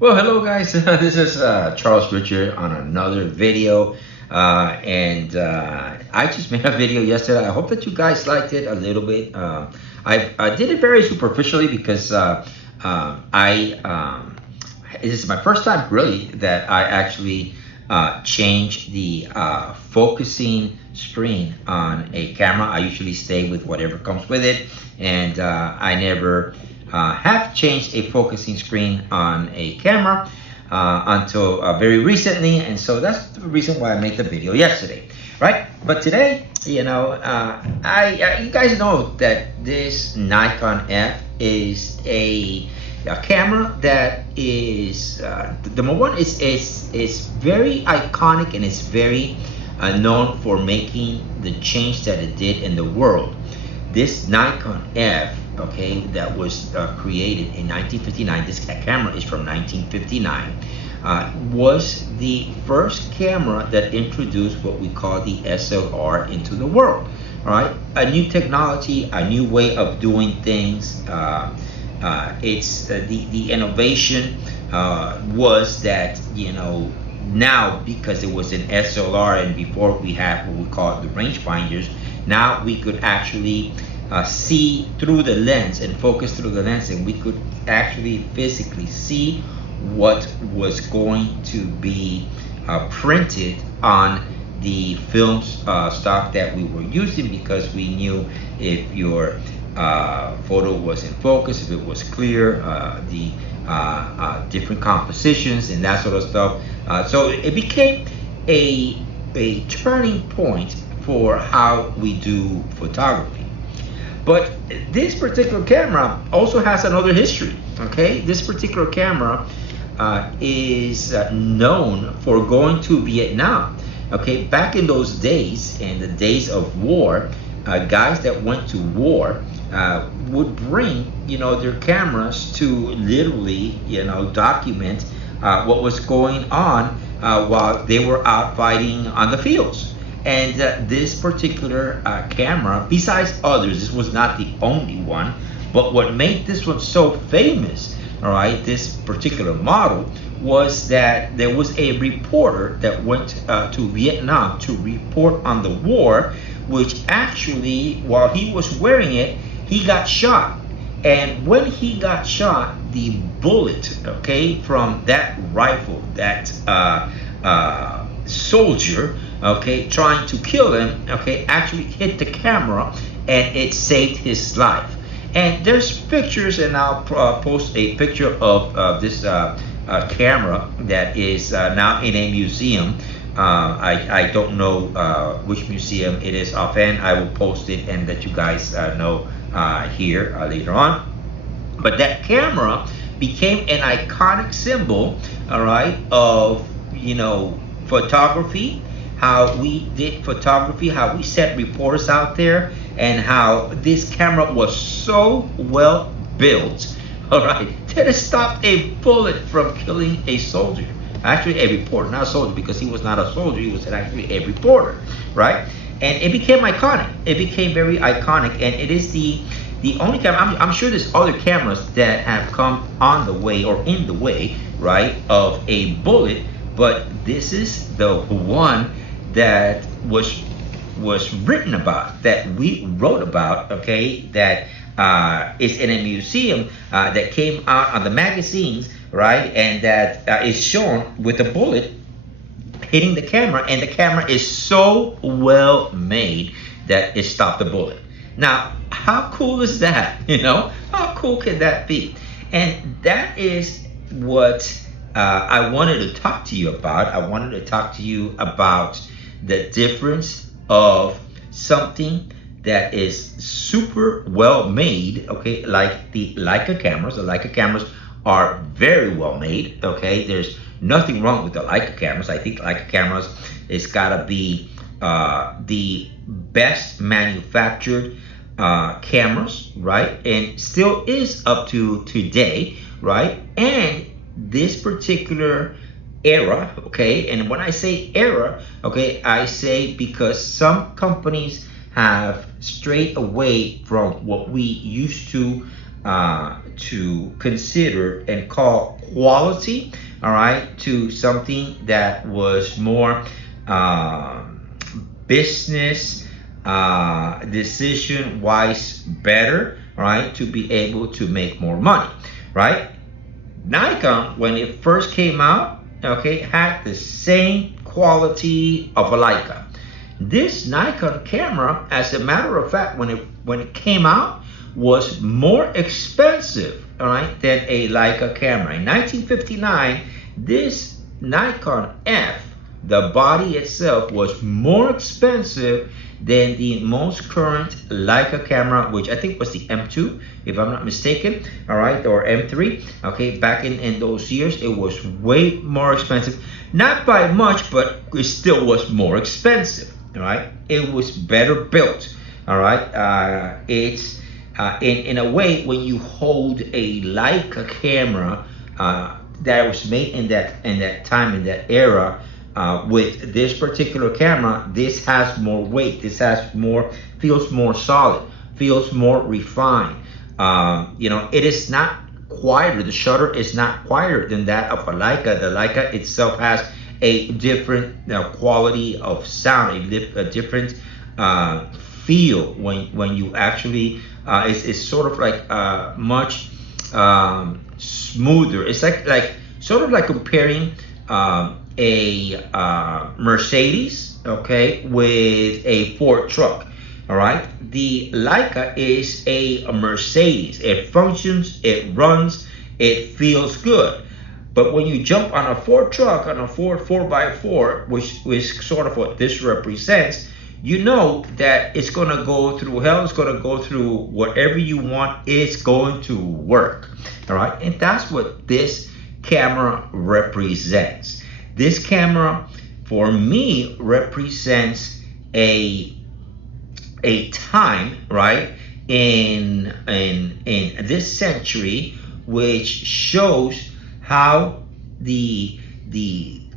Well, hello guys. This is Charles Richard on another video, and I just made a video yesterday. I hope that you guys liked it a little bit. I did it very superficially because I this is my first time really that I actually change the focusing screen on a camera. I usually stay with whatever comes with it, and I never have changed a focusing screen on a camera until very recently, and so that's the reason why I made the video yesterday, right? But today, you guys know that this Nikon F is a camera that is number one is very iconic, and it's very known for making the change that it did in the world. This Nikon F, okay, that was created in 1959. This camera is from 1959. Was the first camera that introduced what we call the SLR into the world. All right, a new technology, a new way of doing things. It's the innovation was that now, because it was an SLR and before we had what we call the rangefinders, now we could actually see through the lens and focus through the lens, and we could actually physically see what was going to be printed on the film stock that we were using, because we knew if your photo was in focus, if it was clear, the different compositions and that sort of stuff. So it became a turning point for how we do photography. But this particular camera also has another history. Okay, this particular camera is known for going to Vietnam. Okay, back in those days, in the days of war, guys that went to war would bring their cameras to literally document what was going on while they were out fighting on the fields. And this particular camera, besides others, this was not the only one, but what made this one so famous, all right, this particular model, was that there was a reporter that went to Vietnam to report on the war, which actually, while he was wearing it, he got shot. And when he got shot, the bullet, okay, from that rifle, that soldier, okay, trying to kill him, okay, actually hit the camera, and it saved his life. And there's pictures, and I'll post a picture of this camera that is now in a museum. I don't know which museum it is offhand. I will post it and let you guys know here later on. But that camera became an iconic symbol, all right, of photography, how we did photography, how we set reporters out there, and how this camera was so well built, all right, that it stopped a bullet from killing a soldier. Actually, a reporter, not a soldier, because he was not a soldier, he was actually a reporter, right? And it became iconic. It became very iconic, and it is the only camera. I'm sure there's other cameras that have come on the way or in the way, right, of a bullet, but this is the one that was written about, that we wrote about, okay, that is in a museum, that came out on the magazines, right, and that is shown with a bullet hitting the camera, and the camera is so well made that it stopped the bullet. Now, how cool is that? How cool can that be? And that is what I wanted to talk to you about. I wanted to talk to you about the difference of something that is super well made, okay, like the Leica cameras. The Leica cameras are very well made, okay. There's nothing wrong with the Leica cameras. I think Leica cameras, it's gotta be the best manufactured cameras, right, and still is up to today, right. And this particular era, okay, and when I say era, okay, I say because some companies have strayed away from what we used to to consider and call quality, all right, to something that was more business decision wise better, right, to be able to make more money, right? Nikon, when it first came out, okay, had the same quality of a Leica. This Nikon camera, as a matter of fact, when it came out, was more expensive, all right, than a Leica camera. In 1959, this Nikon F, the body itself, was more expensive than the most current Leica camera, which I think was the M2, if I'm not mistaken, all right, or M3. Okay, back in those years, it was way more expensive. Not by much, but it still was more expensive. All right, it was better built. All right, it's in a way, when you hold a Leica camera that was made in that time, in that era, with this particular camera, this has more weight. This has more, feels more solid, feels more refined. It is not quieter. The shutter is not quieter than that of a Leica. The Leica itself has a different quality of sound, a different feel when you actually. It's sort of like much smoother. It's like sort of like comparing a Mercedes, okay, with a Ford truck. All right, the Leica is a Mercedes. It functions, it runs, it feels good. But when you jump on a Ford truck, on a Ford 4x4, which is sort of what this represents, you know that it's going to go through hell. It's going to go through whatever you want. It's going to work. All right, and that's what this camera represents. This camera, for me, represents a time, right, in this century, which shows how the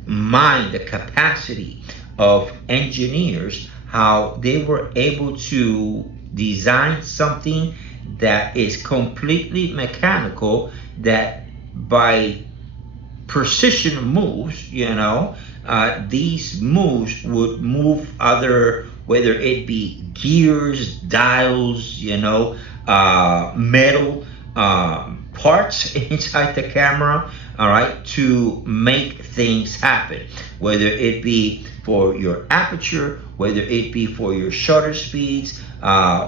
mind, the capacity of engineers, how they were able to design something that is completely mechanical, that by precision moves, these moves would move other, whether it be gears, dials, metal parts inside the camera, all right, to make things happen, whether it be for your aperture, whether it be for your shutter speeds,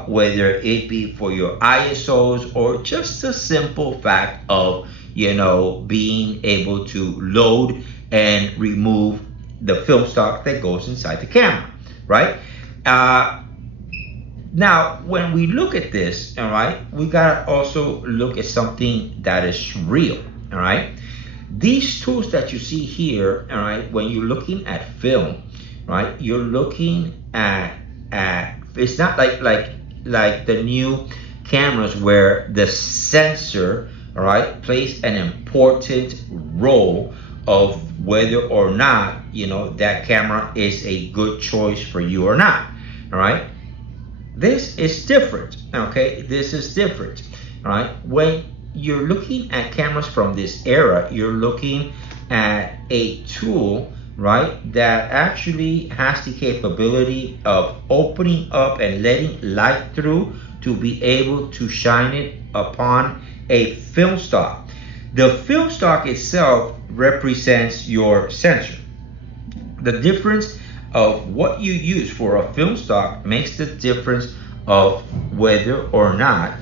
whether it be for your ISOs, or just the simple fact of being able to load and remove the film stock that goes inside the camera, right? Now, when we look at this, all right, we gotta also look at something that is real, all right? These tools that you see here, all right, when you're looking at film, right, you're looking at it's not like the new cameras where the sensor, all right, plays an important role of whether or not that camera is a good choice for you or not. All right, this is different. Okay, this is different. All right, when you're looking at cameras from this era, you're looking at a tool, right, that actually has the capability of opening up and letting light through to be able to shine it upon a film stock. The film stock itself represents your sensor. The difference of what you use for a film stock makes the difference of whether or not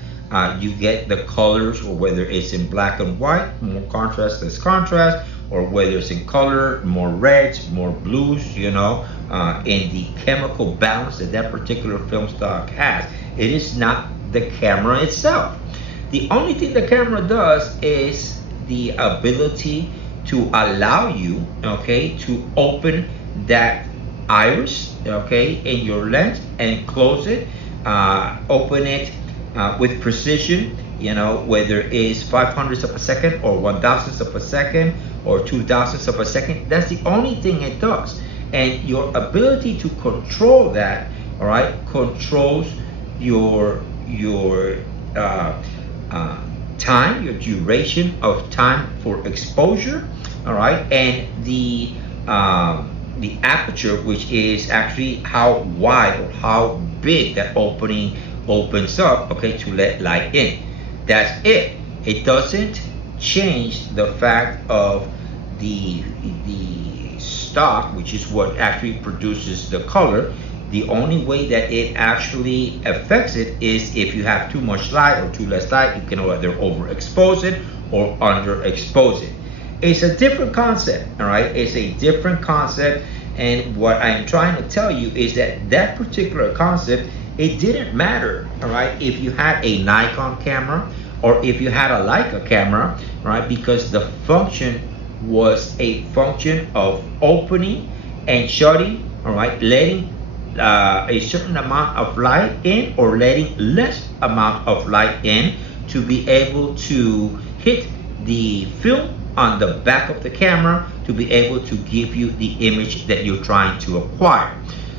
you get the colors, or whether it's in black and white, more contrast, less contrast, or whether it's in color, more reds, more blues, in the chemical balance that particular film stock has. It is not the camera itself. The only thing the camera does is the ability to allow you, okay, to open that iris, okay, in your lens and close it, open it with precision, whether it's 500ths of a second or 1,000ths of a second or 2,000ths of a second. That's the only thing it does. And your ability to control that, all right, controls your time, your duration of time for exposure, all right, and the aperture, which is actually how wide or how big that opening opens up, okay, to let light in. That's it. It doesn't change the fact of the stock, which is what actually produces the color. The only way that it actually affects it is if you have too much light or too less light. You can either overexpose it or underexpose it. It's a different concept, all right? It's a different concept, and what I'm trying to tell you is that that particular concept, it didn't matter, all right, if you had a Nikon camera or if you had a Leica camera, right? Because the function was a function of opening and shutting, all right, letting a certain amount of light in or letting less amount of light in to be able to hit the film on the back of the camera to be able to give you the image that you're trying to acquire.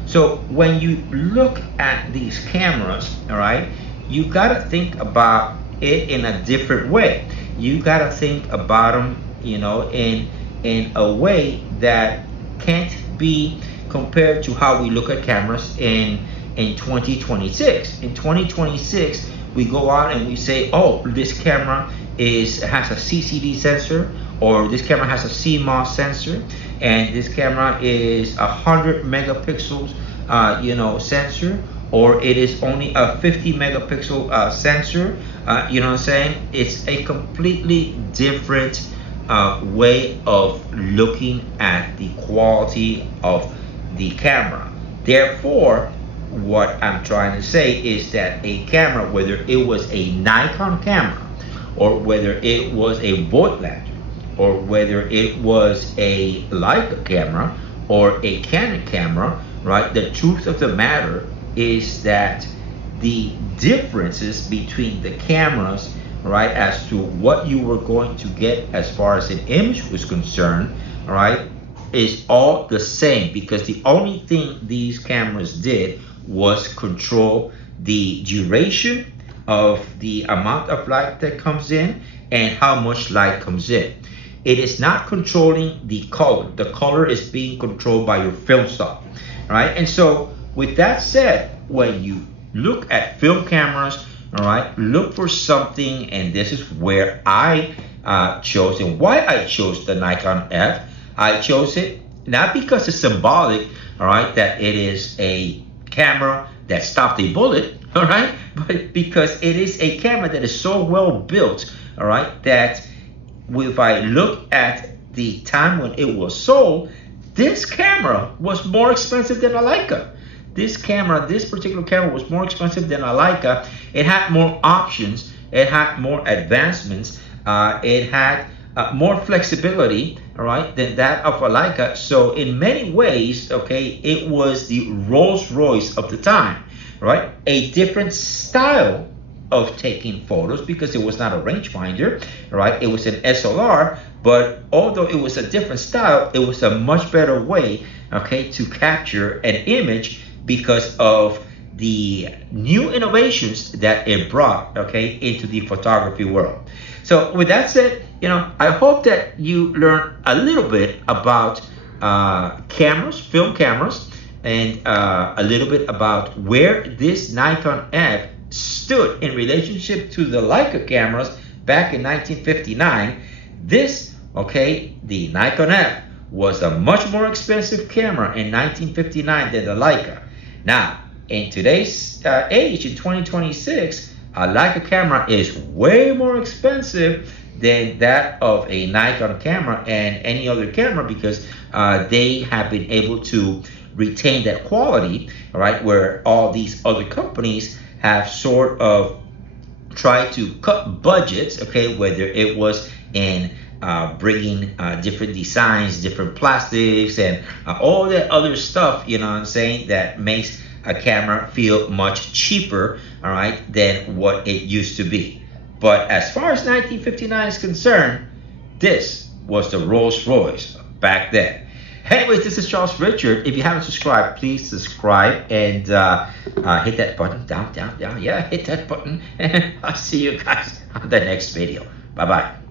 So when you look at these cameras, all right, you got to think about it in a different way. You got to think about them, you know, in a way that can't be compared to how we look at cameras in 2026. In 2026, we go out and we say, oh, this camera has a CCD sensor, or this camera has a CMOS sensor, and this camera is 100 megapixels, sensor, or it is only a 50 megapixel sensor. You know what I'm saying? It's a completely different way of looking at the quality of the camera. Therefore, what I'm trying to say is that a camera, whether it was a Nikon camera, or whether it was a Voigtlander, or whether it was a Leica camera or a Canon camera, right? The truth of the matter is that the differences between the cameras, right, as to what you were going to get as far as an image was concerned, right, is all the same, because the only thing these cameras did was control the duration of the amount of light that comes in and how much light comes in. It is not controlling the color. The color is being controlled by your film stock, right? And so with that said, when you look at film cameras, all right, look for something, and this is where I chose, and why I chose the Nikon F. I chose it not because it's symbolic, all right, that it is a camera that stopped a bullet, all right, but because it is a camera that is so well built, all right, that if I look at the time when it was sold, this camera was more expensive than a Leica. This particular camera was more expensive than a Leica. It had more options. It had more advancements. It had more flexibility, all right, than that of a Leica. So in many ways, okay, it was the Rolls Royce of the time, right? A different style of taking photos, because it was not a rangefinder, right? It was an SLR, but although it was a different style, it was a much better way, okay, to capture an image because of the new innovations that it brought, okay, into the photography world. So with that said, I hope that you learn a little bit about cameras, film cameras, and a little bit about where this Nikon F stood in relationship to the Leica cameras back in 1959. This, okay, the Nikon F was a much more expensive camera in 1959 than the Leica. Now, in today's age, in 2026, a Leica camera is way more expensive than that of a Nikon camera and any other camera, because they have been able to retain that quality, all right, where all these other companies have sort of tried to cut budgets, okay, whether it was in bringing different designs, different plastics, and all that other stuff, you know what I'm saying, that makes a camera feel much cheaper, all right, than what it used to be. But as far as 1959 is concerned, this was the Rolls Royce back then. Anyways, this is Charles Richard. If you haven't subscribed, please subscribe and hit that button. Down. Yeah, hit that button. And I'll see you guys on the next video. Bye-bye.